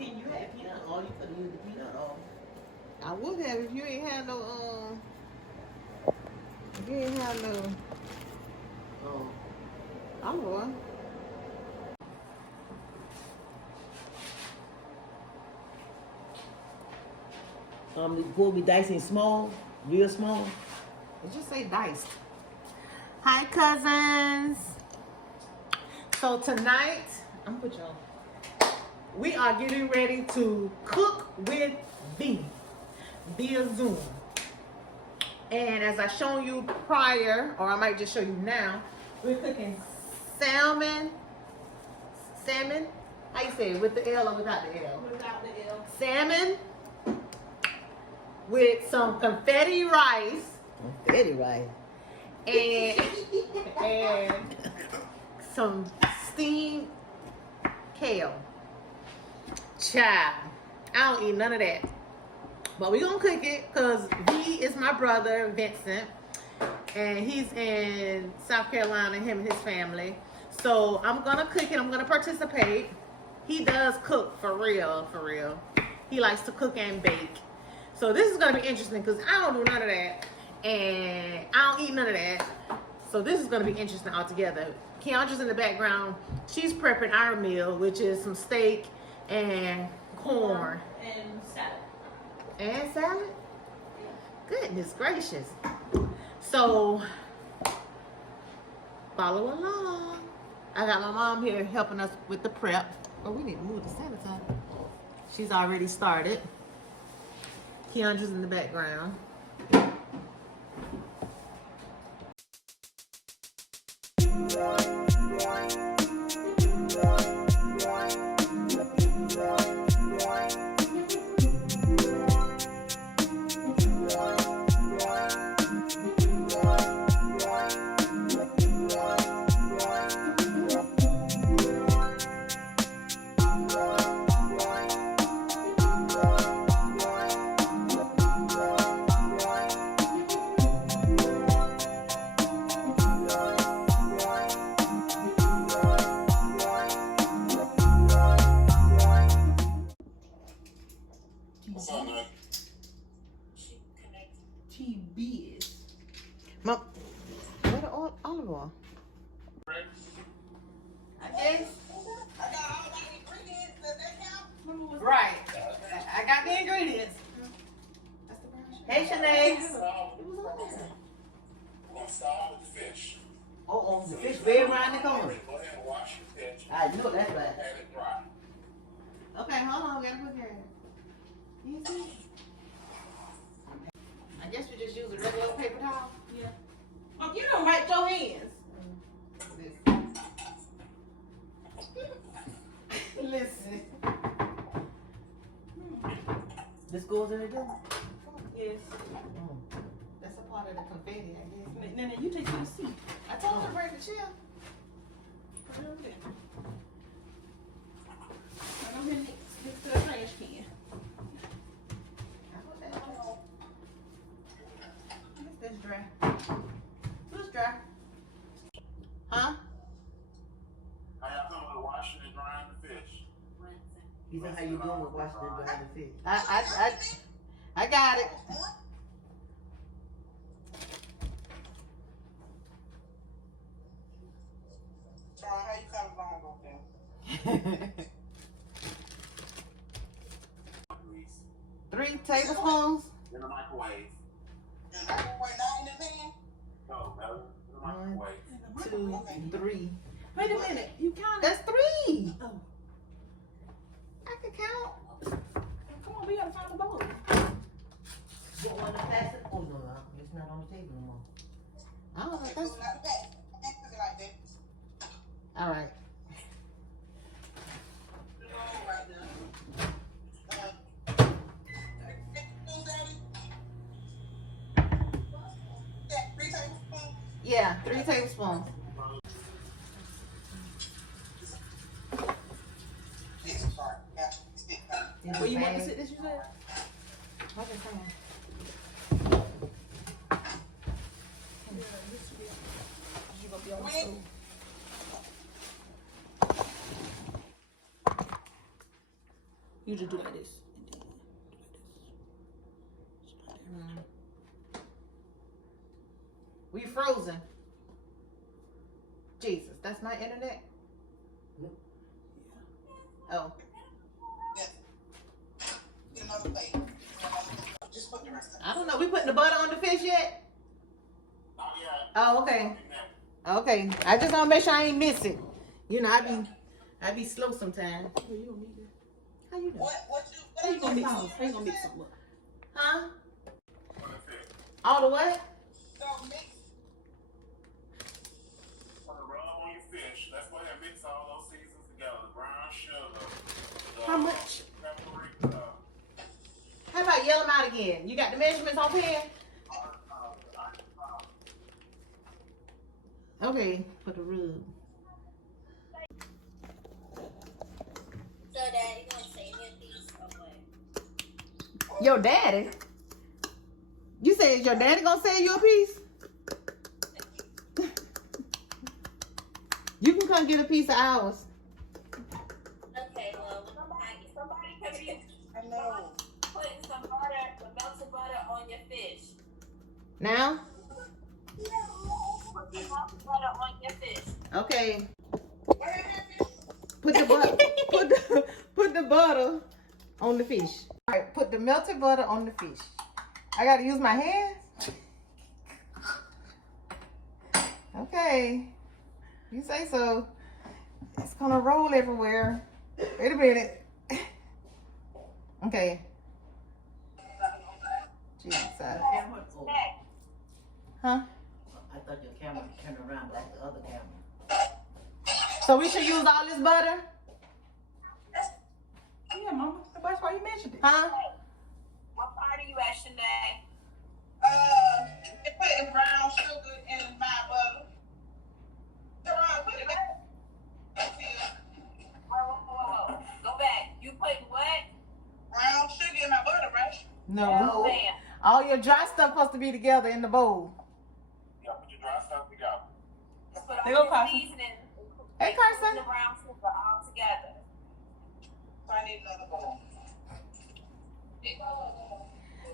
Can you have peanut oil? You could use the peanut oil. I would have if you ain't had no if you ain't had no olive oil. The will be dicing small, real small. It just say diced. Hi, cousins. So tonight, I'm gonna put you on. We are getting ready to cook with V via Zoom. And as I shown you prior, or I might just show you now, we're cooking salmon. Salmon? How you say it? With the L or without the L? Without the L. Salmon with some confetti rice. Confetti rice. And some steamed kale. Child, I don't eat none of that. But we're going to cook it because V is my brother, Vincent. And he's in South Carolina, him and his family. So I'm going to cook it. I'm going to participate. He does cook for real, for real. He likes to cook and bake. So this is going to be interesting because I don't do none of that. And I don't eat none of that. So this is going to be interesting altogether. Keandra's in the background. She's prepping our meal, which is some steak and corn. And salad. And salad? Goodness gracious. So, follow along. I got my mom here helping us with the prep. Oh, we need to move the sanitizer. She's already started. Keandra's in the background. Mom, where the olive oil? I guess. I got all my ingredients. Does that count? Right. I got the ingredients. Hey, Shanae. We're going to start with the fish. Oh, the fish way around the corner. Go ahead and wash your fish. I know that's right. Have it dry. Okay, hold on. We gotta put here. Easy. I guess we just use a regular old paper towel. Yeah. Oh, you don't wipe your hands. Listen. This goes in again? Yes. That's a part of the confetti, I guess. Now, you take your seat. I told her to bring the chair. Put it over there. I'm going to next to the trash can. This dry. Who's dry? Huh? How y'all doing with washing and drying the fish? He said, how you doing with washing and drying the fish? I got it. Try how you cut along with them. 3 tablespoons. In the microwave. And I can wait not in the pan. No, in the microwave. 2, 3. Wait a minute. You counted. That's 3. Oh. I can count. Come on, we got to find the bowl. You want to pass it? Oh, no, it's not on the table no more. I don't know. Okay, That's... cook it out the back. I can't cook it like that. All right. Right now. 3 tablespoons. Yeah, 3 tablespoons. Yes, sorry. Yeah, stick. Where you want to sit this, you said? Okay, come on. You going to be on the Wait. stove. You just do like this. And then We frozen. Jesus, that's my internet? Oh. Get another plate. Just put the rest of it. I don't know. We putting the butter on the fish yet? Not yet. Oh, okay. Okay. I just want to make sure I ain't miss it. You know, I be slow sometimes. Oh, you don't need that. How you doing? How you gonna mix some? How you gonna mix some up? Huh? All the what? So mix. Put a rub on your fish. Let's go ahead and mix all those seasons together. The brown sugar. How much? Paprika. How about yell them out again? You got the measurements on pen? Okay, for the rub. So daddy gonna save your piece or what? Your daddy? You said your daddy gonna sell you a piece? You can come get a piece of ours. Okay, well, somebody could be I know. putting some butter, melted butter on your fish. Now? Put some melted butter on your fish. Okay. Put the butter put the butter on the fish. Alright, put the melted butter on the fish. I gotta use my hands? Okay. You say so. It's gonna roll everywhere. Wait a minute. Okay. Jesus. Oh, Huh? I thought your camera turned around like the other camera. So we should use all this butter? Yeah, Mama. That's why you mentioned it. Huh? What part are you at, Shanae? They put brown sugar in my butter. Deron, put it back. Whoa. Go back. You put what? Brown sugar in my butter, right? No. Man. All your dry stuff supposed to be together in the bowl. Yeah, put your dry stuff together. Just put They all go your Carson. seasoning. Hey, Carson. The brown sugar all together. So I need another bowl.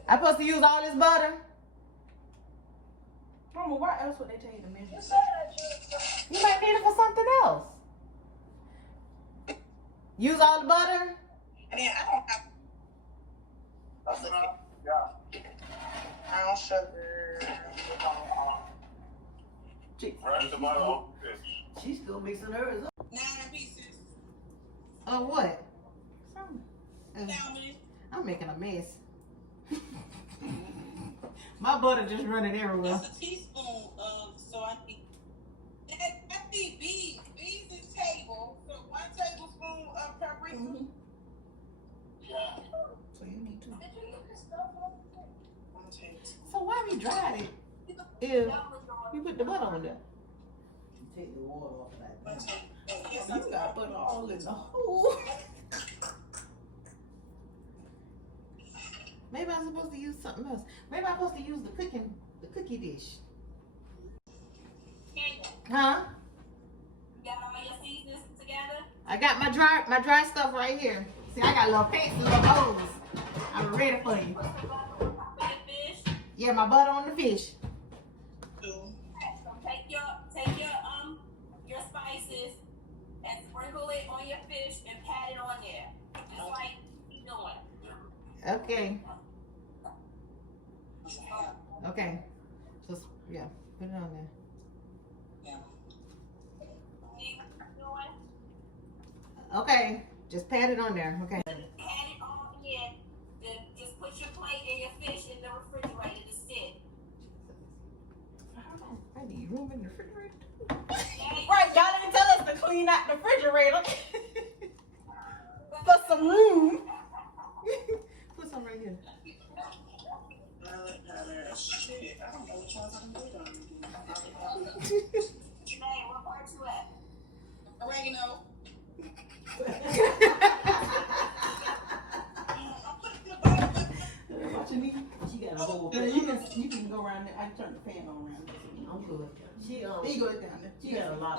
I supposed to use all this butter? Mama, why else would they tell you to measure? You might need it for something else. Use all the butter? And then I don't have That's enough? Yeah. brown sugar. Brush the butter off the fish. She's still mixing hers up. 9 pieces. Oh, what? Salmon. I'm making a mess. My butter just running everywhere. That's a teaspoon of, so I need bees. Bees is table. So 1 tablespoon of paprika. Yeah. So you need to. 1 tablespoon. So why we dried it if we put the butter on there? You take the water off like that. Yes, You got butter all in the hole. Maybe I'm supposed to use something else. Maybe I'm supposed to use the cookie dish. Huh? You got all your seasonings together? I got my dry stuff right here. See, I got little fancy little bowls. I'm ready for you. Put some butter on top of the fish. Yeah, my butter on the fish. So take your spices and sprinkle it on your fish and pat it on there. Just like you doing. Okay. Okay. Just yeah, put it on there. See what you're doing? Okay. Just pat it on there. Okay. Pat it on in. Then just put your plate and your fish in the refrigerator to sit. I need room in the refrigerator. Right, y'all didn't tell us to clean out the refrigerator. For some room. Put some right here. Shit, I don't know which ones I'm doing. Janae, what part you at? Oregano. What you need? She got a whole. You can go around there. I can turn the fan on around there. I'm good. She He goes down there. she got a lot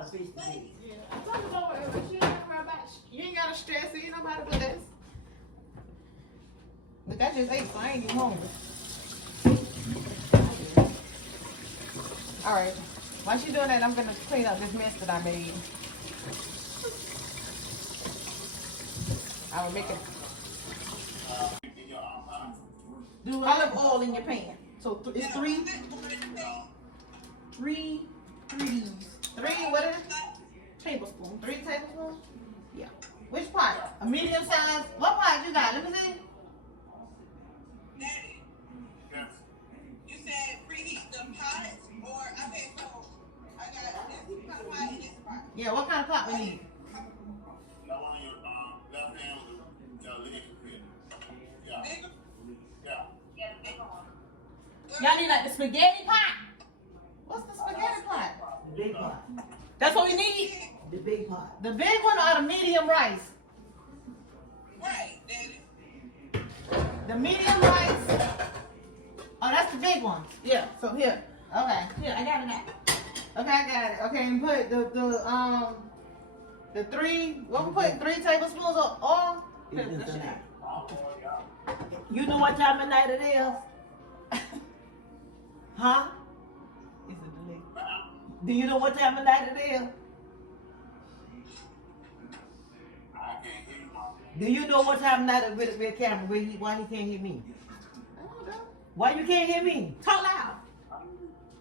of fish to eat. Yeah. I'm talking about her. She You ain't gotta stress it. You know about to bless. Look, I just ate, so I ain't even hungry. All right. While she's doing that, I'm gonna clean up this mess that I made. I will make it. Do olive oil in your pan. So it's three. What is it? Tablespoons. 3 tablespoons? Yeah. Which pot? A medium size? What pot you got? Let me see. Daddy, you said preheat the pot, or okay, so I got this kind of pot and this pot. Yeah, what kind of pot we need? That one in your left hand with the lid fit. Yeah. Bigger? Yeah. Yeah, the bigger one. Y'all need like the spaghetti pot. What's the spaghetti pot? The big pot. That's what we need? The big pot. The big one or the medium rice? Right, Daddy. The medium rice. Oh, that's the big one. Yeah. So here. Okay. Here, I got it now. Okay, I got it. Okay, and put the 3. What we put 3 tablespoons of oil. You know what time of night it is? Huh? It's a delay. Do you know what time of night it is? I can't hear you, Mom. Do you know what time of night it is with the camera? Why he can't hear me? Why you can't hear me? Talk loud.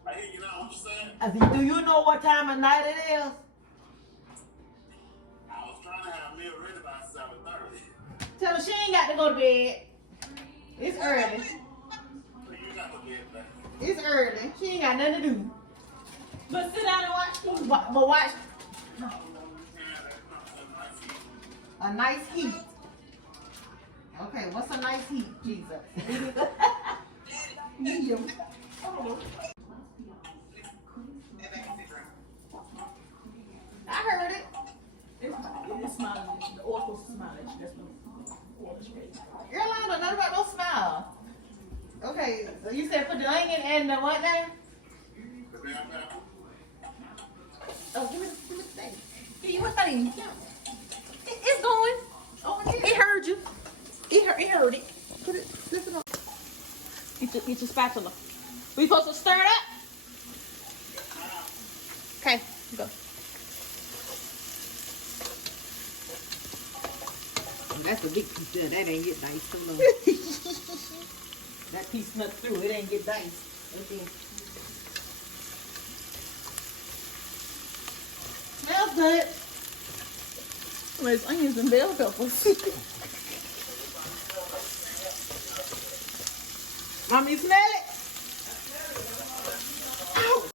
I hear you now. What you saying? I said, do you know what time of night it is? I was trying to have a meal ready by 7:30. Tell her she ain't got to go to bed. It's early. You got to bed back. It's early. She ain't got nothing to do. But sit down and watch TV. But watch a nice heat. Okay, what's a nice heat, Jesus? Medium. I heard it. It's smiling. The oil's smiling. That's the oil is great. Girl, I don't know nothing about no smile. Okay, so you said put the onion and the what now? Oh, give me the thing. Give you what thing? It's going. Over here. It heard you. It heard it. Put it, flip it on. Get your spatula. We supposed to stir it up? Okay, go. That's a big piece there. That ain't get nice. Come on. That piece snuck through. It ain't get nice. Okay. Smells good. There's onions and bell peppers. Mommy, smell it? Ow.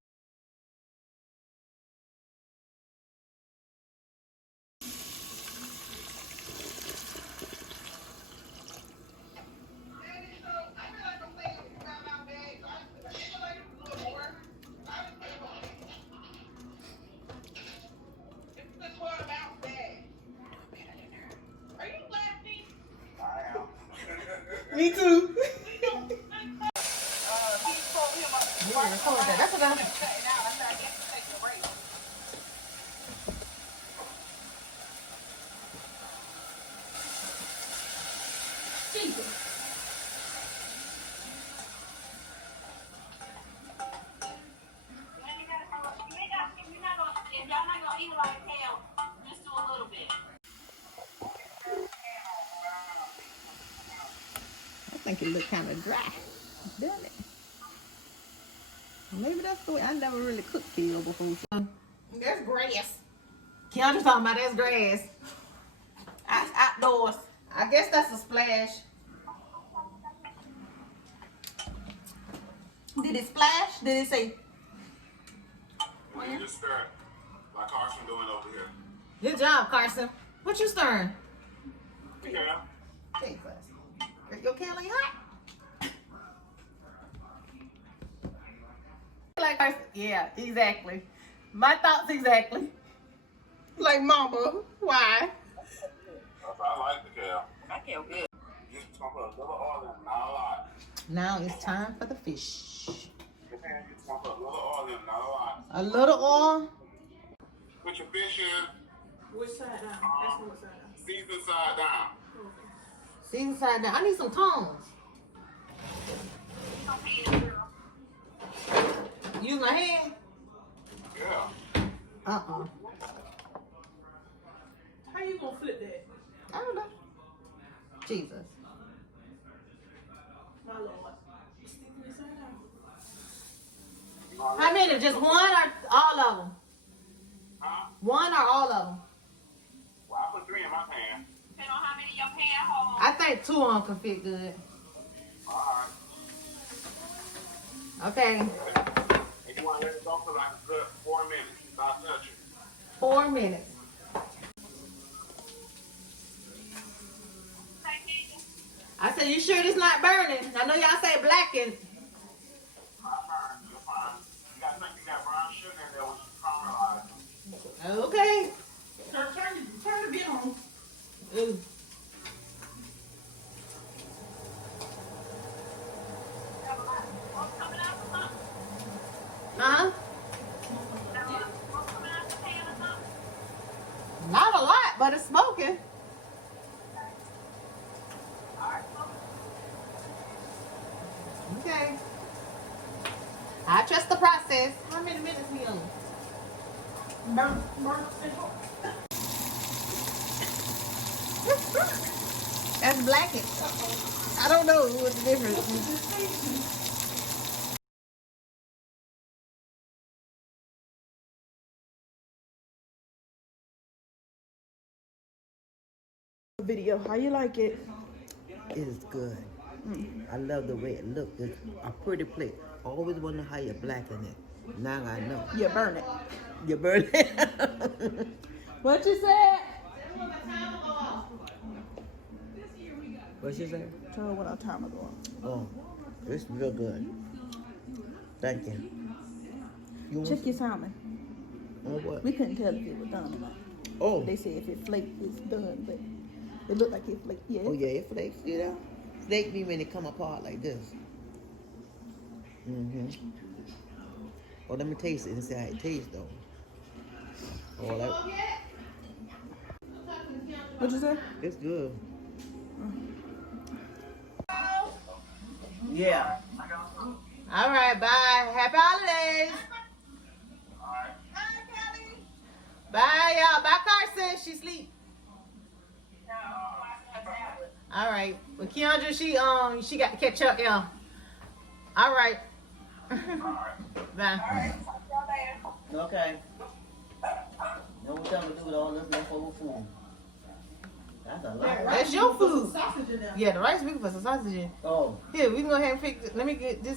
Me too. That's enough. Jesus. If y'all not gonna eat like kale, just do a little bit. I think it look kind of dry, doesn't it? Maybe that's the way. I never really cooked kale before. That's grass. Keandre's talking about that's grass. That's outdoors. I guess that's a splash. Did it splash? Did it say? You just stir it like Carson doing over here. Good job, Carson. What you stirring? Yeah. Take class. Your kale ain't hot? Like Carson. Yeah, exactly. My thoughts exactly. Like mama, why? I like the kale. I feel good. You just gonna put a little oil in, not a lot. Now it's time for the fish. You just gonna put a little oil in, not a lot. A little oil. Put your fish in. Which side down? That's what side down. Season side down. Season side down. I need some tongs. Use my hand? Yeah. Uh-uh. How you gonna flip that? I don't know. Jesus. My Lord. Stick this side down. How many? Just one or all of them? Huh? One or all of them? Well, I put 3 in my pan. Depending on how many your pan hold. I think 2 on can fit good. Alright. Okay. And you want to let it go for like a good 4 minutes. Stop touching. 4 minutes. I said, you sure this not burning? I know y'all say blackened. Not burn. You're fine. You got to think you got brown sugar in there when you caramelize. Okay. Turn the bill on. Ooh. Huh? Not a lot, but it's smoking. Okay. I trust the process. How many minutes we on? That's blackened. I don't know what the difference is. Video, how you like it? It is good. I love the way it looks. It's a pretty plate. Always wonder how you blacken it. Now I know. You burn it. You burn it. What you said? What she say? Tell her what our time ago. Oh, it's real good. Thank you. You want Check your salmon. some? Oh, what? We couldn't tell if it was done or not. Oh, They said if it flaked, it's done, but it looked like it flaked. Yeah. oh yeah, it flakes. You know, flake me when it come apart like this. Well, let me taste it and see how it tastes though. Oh, that, What you say? it's good. Yeah. All right, bye. Happy holidays. Bye, y'all. Bye, Carson. She sleep. All right. Well, Keandra, she got to catch up, y'all. All right. Bye. Okay. Know what y'all gonna do with all this leftover food? That's a lot. That's your food. Sausage in there. Yeah, the rice we can put some sausage in. Oh. Here, we can go ahead and fix it. Let me get this.